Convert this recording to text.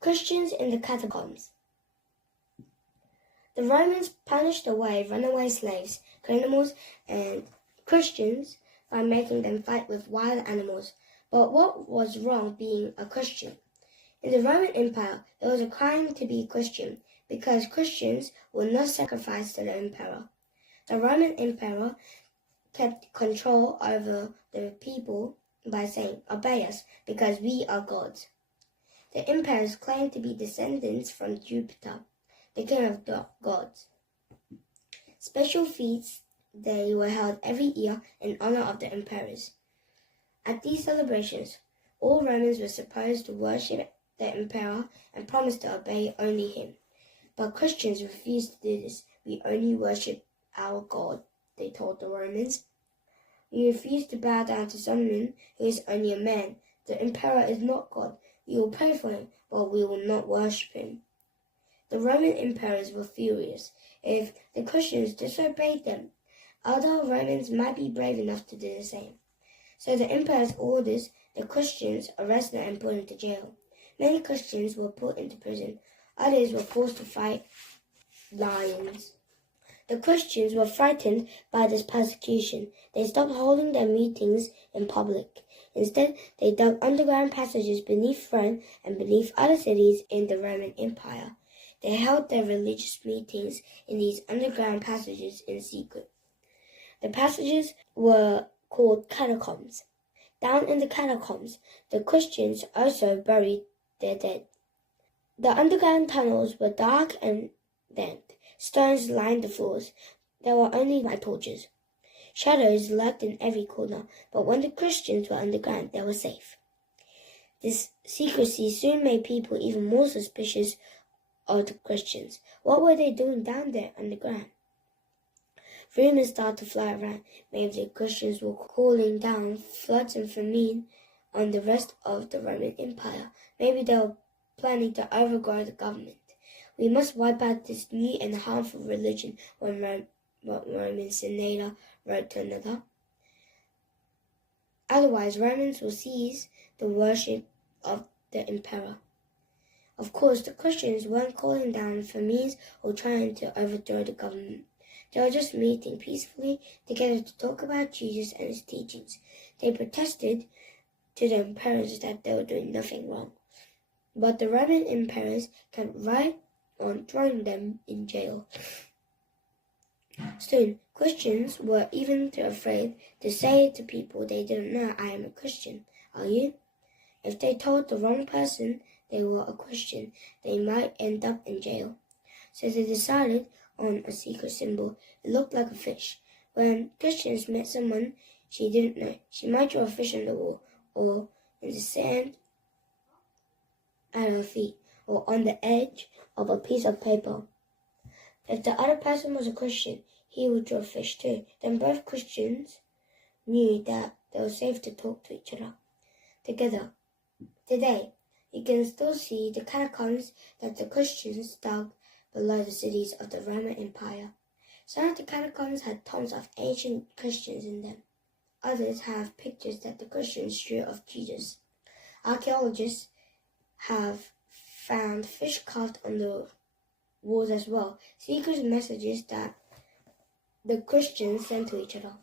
Christians in the Catacombs. The Romans punished away runaway slaves, criminals, and Christians by making them fight with wild animals. But what was wrong being a Christian? In the Roman Empire, it was a crime to be Christian because Christians would not sacrifice to the emperor. The Roman emperor kept control over the people by saying, "Obey us, because we are gods." The emperors claimed to be descendants from Jupiter, the king of the gods. Special feasts they were held every year in honor of the emperors. At these celebrations, all Romans were supposed to worship the emperor and promise to obey only him. But Christians refused to do this. "We only worship our God," they told the Romans. "We refuse to bow down to someone who is only a man. The emperor is not God. We will pray for him, but we will not worship him." The Roman emperors were furious. If the Christians disobeyed them, other Romans might be brave enough to do the same. So the emperor's orders the Christians arrested and put into jail. Many Christians were put into prison. Others were forced to fight lions. The Christians were frightened by this persecution. They stopped holding their meetings in public. Instead, they dug underground passages beneath Rome and beneath other cities in the Roman Empire. They held their religious meetings in these underground passages in secret. The passages were called Catacombs. Down in the Catacombs, the Christians also buried their dead. The underground tunnels were dark and damp. Stones lined the floors. There were only light torches. Shadows lurked in every corner, but when the Christians were underground, they were safe. This secrecy soon made people even more suspicious of the Christians. What were they doing down there underground? Rumors started to fly around. Maybe the Christians were calling down floods and famine on the rest of the Roman Empire. Maybe they were planning to overthrow the government. "We must wipe out this new and harmful religion," one Roman senator wrote to another. "Otherwise, Romans will seize the worship of the emperor." Of course, the Christians weren't calling down famines or trying to overthrow the government. They were just meeting peacefully together to talk about Jesus and his teachings. They protested to the emperors that they were doing nothing wrong. But the Roman emperors kept right on throwing them in jail. Soon, Christians were even too afraid to say to people they didn't know, "I am a Christian. Are you?" If they told the wrong person they were a Christian, they might end up in jail. So they decided on a secret symbol. It looked like a fish. When Christians met someone she didn't know, she might draw a fish on the wall, or in the sand at her feet, or on the edge of a piece of paper. If the other person was a Christian, he would draw a fish too. Then both Christians knew that they were safe to talk to each other together. Today, you can still see the catacombs that the Christians dug below the cities of the Roman Empire. Some of the catacombs had tombs of ancient Christians in them. Others have pictures that the Christians drew of Jesus. Archaeologists have found fish carved on the walls as well, secret messages that the Christians sent to each other.